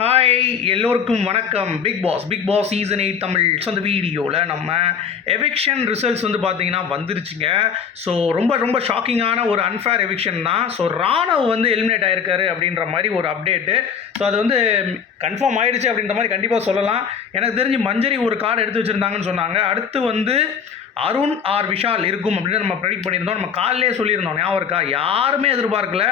Hi எல்லோருக்கும் வணக்கம். Bigg Boss Bigg Boss season eight Tamil so அந்த வீடியோவில் நம்ம எவிக்ஷன் ரிசல்ட்ஸ் வந்து பார்த்தீங்கன்னா வந்துருச்சுங்க. ஸோ ரொம்ப ரொம்ப ஷாக்கிங்கான ஒரு அன்ஃபேர் எவிக்ஷன் தான். ஸோ ராணவ் வந்து எலிமினேட் ஆயிருக்காரு அப்படின்ற மாதிரி ஒரு அப்டேட்டு ஸோ அது வந்து கன்ஃபார்ம் ஆயிடுச்சு அப்படின்ற மாதிரி கண்டிப்பாக சொல்லலாம். எனக்கு தெரிஞ்சு மஞ்சரி ஒரு கார்டு எடுத்து வச்சுருந்தாங்கன்னு சொன்னாங்க. அடுத்து வந்து அருண் ஆர் விஷால் இருக்கும் அப்படின்னு நம்ம ப்ரெடிக்ட் பண்ணியிருந்தோம். நம்ம காலையிலே சொல்லியிருந்தோம். ஞாபகம் இருக்கா? யாருமே எதிர்பார்க்கல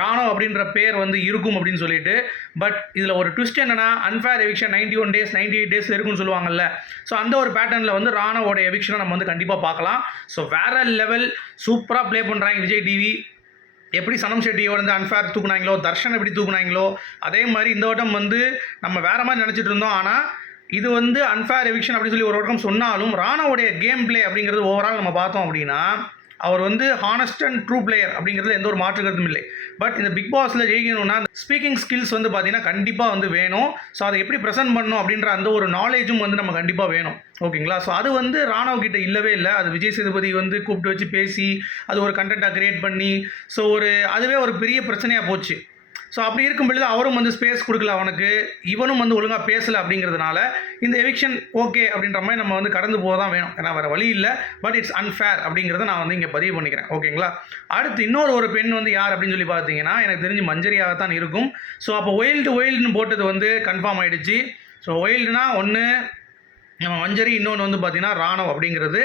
ராணவ் அப்படின்ற பேர் வந்து இருக்கும் அப்படின்னு சொல்லிட்டு. பட் இதில் ஒரு ட்விஸ்ட் என்னன்னா unfair eviction ninety one days ninety eight days இருக்குன்னு சொல்லுவாங்கல்ல. ஸோ அந்த ஒரு பேட்டர்னில் வந்து ராணவோட எவிக்ஷனை நம்ம வந்து கண்டிப்பாக பார்க்கலாம். ஸோ வேற லெவல் சூப்பராக ப்ளே பண்ணுறாங்க விஜய் டிவி எப்படி சனம் செட்டியோட வந்து அன்ஃபேர் தூக்குனாங்களோ தர்ஷன் எப்படி தூக்குனாங்களோ அதே மாதிரி இந்த வட்டம் வந்து நம்ம வேற மாதிரி நினச்சிட்டு இருந்தோம். ஆனால் இது வந்து அன்ஃபேர் எவிக்ஷன் அப்படின்னு சொல்லி ஒரு பக்கம் சொன்னாலும் ராணாவுடைய கேம் பிளே அப்படிங்கிறது ஓவரால் நம்ம பார்த்தோம் அப்படின்னா அவர் வந்து ஹானஸ்ட் அண்ட் ட்ரூ பிளேயர் அப்படிங்கிறது எந்த ஒரு மாற்று கருத்தும் இல்லை. பட் இந்த பிக் பாஸில் ஜெயிக்கணும்னா ஸ்பீக்கிங் ஸ்கில்ஸ் வந்து பார்த்தீங்கன்னா கண்டிப்பாக வந்து வேணும். ஸோ அதை எப்படி ப்ரெசென்ட் பண்ணணும் அப்படின்ற அந்த ஒரு நாலேஜும் வந்து நம்ம கண்டிப்பாக வேணும். ஓகேங்களா ஸோ அது வந்து ராணுவ கிட்ட இல்லவே இல்லை. அது விஜய் சேதுபதி வந்து கூப்பிட்டு வச்சு பேசி அது ஒரு கண்டென்ட்டாக க்ரியேட் பண்ணி ஸோ ஒரு அதுவே ஒரு பெரிய பிரச்சனையாக போச்சு. ஸோ அப்படி இருக்கும் பொழுது அவரும் வந்து ஸ்பேஸ் கொடுக்கல அவனுக்கு. இவனும் வந்து ஒழுங்காக பேசலை அப்படிங்கிறதுனால இந்த எவிக்ஷன் ஓகே அப்படின்ற மாதிரி நம்ம வந்து கடந்து போக தான் வேணும். ஏன்னா வேறு வழி இல்லை. பட் இட்ஸ் அன்ஃபேர் அப்படிங்கிறத நான் வந்து இங்கே பதிவு பண்ணிக்கிறேன். ஓகேங்களா அடுத்து இன்னொரு ஒரு பெண் வந்து யார் அப்படின்னு சொல்லி பார்த்தீங்கன்னா எனக்கு தெரிஞ்சு மஞ்சரியாக தான் இருக்கும். ஸோ அப்போ ஒயில்டு ஒயில்டுன்னு போட்டது வந்து கன்ஃபார்ம் ஆகிடுச்சு ஸோ ஒயில்டுனா ஒன்று நம்ம மஞ்சரி இன்னொன்று வந்து பார்த்தீங்கன்னா ராணவ் அப்படிங்கிறது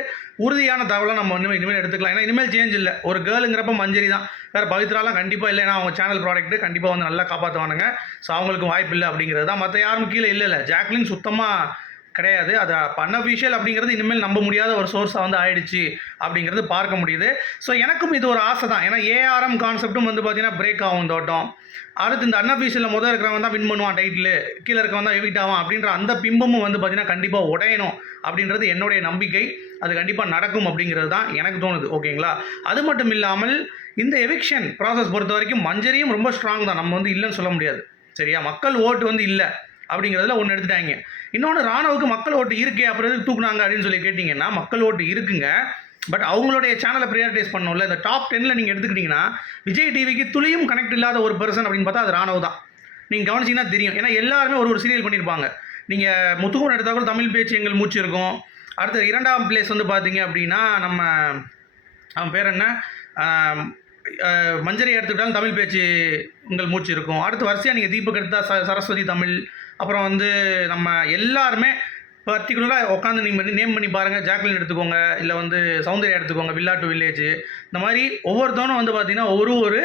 உறுதியான தகவலை நம்ம இனிமேல் இனிமேல் எடுத்துக்கலாம். ஏன்னா இனிமேல் சேஞ்ச் இல்லை. ஒரு கேர்ளுங்கிறப்ப மஞ்சரி தான். வேறு பவித்ராலாம் கண்டிப்பாக இல்லை. ஏன்னா அவங்க சேனல் ப்ராடக்ட்டு கண்டிப்பாக வந்து நல்லா காப்பாற்றுவானுங்க ஸோ அவங்களுக்கு வாய்ப்பு இல்லை அப்படிங்கிறது தான். மற்ற யாரும் கீழே இல்லை இல்லை. ஜாக்லின் சுத்தமாக கிடையாது. அது அன்அஃபிஷியல் அப்படிங்கிறது இனிமேல் நம்ப முடியாத ஒரு சோர்ஸாக வந்து ஆயிடுச்சு அப்படிங்கிறது பார்க்க முடியுது. ஸோ எனக்கும் இது ஒரு ஆசை தான். ஏன்னா ஏஆர்எம் கான்செப்ட்டும் வந்து பார்த்தீங்கன்னா பிரேக் ஆகும் இந்த அடுத்து இந்த அன்அஃபிஷியலில் முதல் இருக்கிறவன் தான் வின் பண்ணுவான் டைட்டில் கீழே இருக்கிறவன் தான் எவிட் ஆவான் அப்படின்ற அந்த பிம்பமும் வந்து பார்த்தீங்கன்னா கண்டிப்பாக உடையணும் அப்படின்றது என்னுடைய நம்பிக்கை. அது கண்டிப்பாக நடக்கும் அப்படிங்கிறது தான் எனக்கு தோணுது. ஓகேங்களா? அது மட்டும் இல்லாமல் இந்த எவிக்ஷன் ப்ராசஸ் பொறுத்த வரைக்கும் மஞ்சரியும் ரொம்ப ஸ்ட்ராங் தான். நம்ம வந்து இல்லைன்னு சொல்ல முடியாது. சரியா? மக்கள் ஓட்டு வந்து இல்லை. அப்படிங்கிறதுல ஒன்று எடுத்துட்டாங்க. இன்னொன்று ராணுவுக்கு மக்கள் ஓட்டு இருக்கே அப்புறம் எதுக்கு தூக்குனாங்க அப்படின்னு சொல்லி கேட்டிங்கன்னா மக்கள் ஓட்டு இருக்குங்க. பட் அவங்களுடைய சேனலை ப்ரியாரிட்டைஸ் பண்ணணும்ல. இந்த டாப் டென்னில் நீங்கள் எடுத்துக்கிட்டிங்கன்னா விஜய் டிவிக்கு துளியும் கனெக்ட் இல்லாத ஒரு பர்சன் அப்படின்னு பார்த்தா அது ராணுவ தான். நீங்கள் கவனிச்சிங்கன்னா தெரியும். ஏன்னா எல்லாருமே ஒரு ஒரு சீரியல் பண்ணியிருப்பாங்க. நீங்கள் முத்துக்குமன் எடுத்தால் கூட தமிழ் பேச்சு எங்கள் மூச்சு இருக்கும். அடுத்து இரண்டாம் பிளேஸ் வந்து பார்த்தீங்க அப்படின்னா நம்ம அவன் பேர் என்ன? ஆம், மஞ்சரி எடுத்துக்கிட்டாலும் தமிழ் பேச்சு உங்கள் மூச்சு இருக்கும். அடுத்து வரிசையாக நீங்கள் தீபக் எடுத்தால் ச சரஸ்வதி தமிழ் அப்புறம் வந்து நம்ம எல்லாருமே பர்டிகுலராக உட்காந்து நீங்கள் நேம் பண்ணி பாருங்கள் ஜாக்லின் எடுத்துக்கோங்க. இல்லை வந்து சௌந்தர்யா எடுத்துக்கோங்க. வில்லா டு வில்லேஜ் இந்த மாதிரி ஒவ்வொருத்தவனும் வந்து பார்த்திங்கன்னா ஒரு ஒரு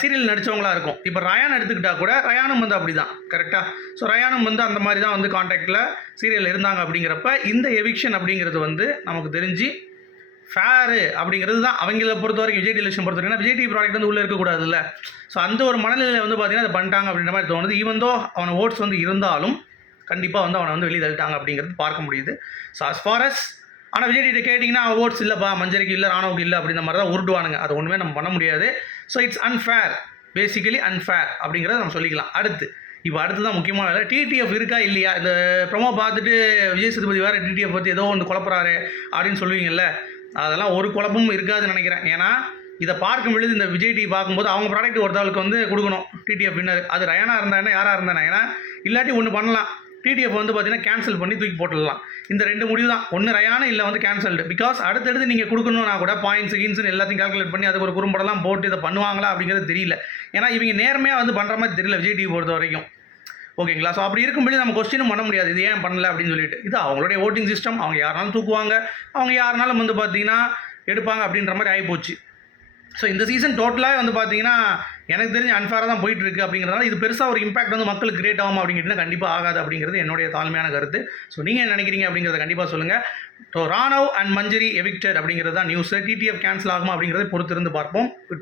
சீரியல் நடித்தவங்களாக இருக்கும். இப்போ ரயான் எடுத்துக்கிட்டால் கூட ரயானும் வந்து அப்படி தான் கரெக்டாக ஸோ ரயானும் வந்து அந்த மாதிரி தான் வந்து காண்டாக்டில் சீரியல் இருந்தாங்க அப்படிங்கிறப்ப இந்த எவிக்ஷன் அப்படிங்கிறது வந்து நமக்கு தெரிஞ்சு ஃபேரு அப்படிங்கிறது தான் அவங்கள பொறுத்த வரைக்கும் விஜய் டெலிவிஷன் பொறுத்த வரைக்கும் விஜய் டிவி ப்ராடக்ட் வந்து உள்ளே இருக்கக்கூடாதுல்ல. ஸோ அந்த ஒரு மனநிலையில் வந்து பார்த்தீங்கன்னா அதை பண்ணிட்டாங்க அப்படின்ற மாதிரி தோணுது. ஈவன் தோ அவனை ஓட்ஸ் வந்து இருந்தாலும் கண்டிப்பாக வந்து அவனை வந்து வெளியே தள்ளிட்டாங்க அப்படிங்கிறது பார்க்க முடியுது. ஸோ அஸ் ஃபார் அஸ் ஆனால் விஜய் டிவி கேட்டிங்கன்னா அவன் ஓட்ஸ் இல்லைப்பா மஞ்சரிக்கு இல்லை ராணுவுக்கு இல்லை அப்படின்ற மாதிரி தான் உருடுவானுங்க அது ஒன்றுமே நம்ம பண்ண முடியாது. So it's unfair basically unfair அப்படிங்கிறத நம்ம சொல்லிக்கலாம். அடுத்து இப்போ அடுத்து தான் முக்கியமான வேலை. டிடிஎஃப் இருக்கா இல்லையா? இந்த ப்ரொமோ பார்த்துட்டு விஜய் சேதுபதி வேறு டிடிஎஃப் பற்றி ஏதோ ஒன்று குழப்பறாரு அப்படின்னு சொல்லுவீங்கல்ல. அதெல்லாம் ஒரு குழப்பமும் இருக்காதுன்னு நினைக்கிறேன். ஏன்னா இதை பார்க்கும் பொழுது இந்த விஜய் டிவி பார்க்கும்போது அவங்க ப்ராடக்ட் ஒருத்தவளுக்கு வந்து கொடுக்கணும். டிடிஎஃப் வின்னர் அது ரயானா இருந்தானே யாராக இருந்தானே ஏன்னா இல்லாட்டி ஒன்று பண்ணலாம். டிடிஎஃப் வந்து பார்த்தீங்கன்னா கேன்சல் பண்ணி தூக்கி போட்டுடலாம். இந்த ரெண்டு முடிவு தான் ஒன்று ரயானு இல்லை வந்து கேன்சல்டு பிகாஸ் அடுத்தடுத்து நீங்கள் கொடுக்கணும்னா கூட பாயிண்ட்ஸ் கீன்ஸ்னு எல்லாத்தையும் கால்குலேட் பண்ணி அதுக்கு ஒரு குறும்படலாம் போட்டு இதை பண்ணுவாங்களா அப்படிங்கிறது தெரியல. ஏன்னா இவங்க நேர்மையாக வந்து பண்ணுற மாதிரி தெரியல விஜய் டிவி பொறுத்த வரைக்கும் ஓகேங்களா? ஸோ அப்படி இருக்கும்போது நம்ம கொஸ்டினும் பண்ண முடியாது. இது ஏன் பண்ணல அப்படின்னு சொல்லிட்டு. இது அவங்களுடைய ஓட்டிங் சிஸ்டம் அவங்க யாருனாலும் தூக்குவாங்க. அவங்க யாருனாலும் வந்து பார்த்தீங்கன்னா எடுப்பாங்க அப்படின்ற மாதிரி ஆகிப்போச்சு ஸோ இந்த சீசன் டோட்டலாக வந்து பார்த்தீங்கன்னா எனக்கு தெரிஞ்ச அன்ஃபேராக தான் போயிட்டு இருக்கு அப்படிங்கிறதுனால இது பெருசாக ஒரு இம்பாக்ட் வந்து மக்களுக்கு கிரியேட் ஆகும் அப்படிங்கிறது கண்டிப்பாக ஆகாது அப்படிங்கிறது என்னுடைய தாழ்மையான கருத்து. ஸோ நீங்கள் என்ன நினைக்கிறீங்க அப்படிங்கிறத கண்டிப்பாக சொல்லுங்கள் so Ranav and Manjari evicted அப்படிங்கிறது தான் நியூஸ் டிடிஎஃப் கேன்சல் ஆகுமா அப்படிங்கிறத பொறுத்திருந்து பார்ப்போம். குட்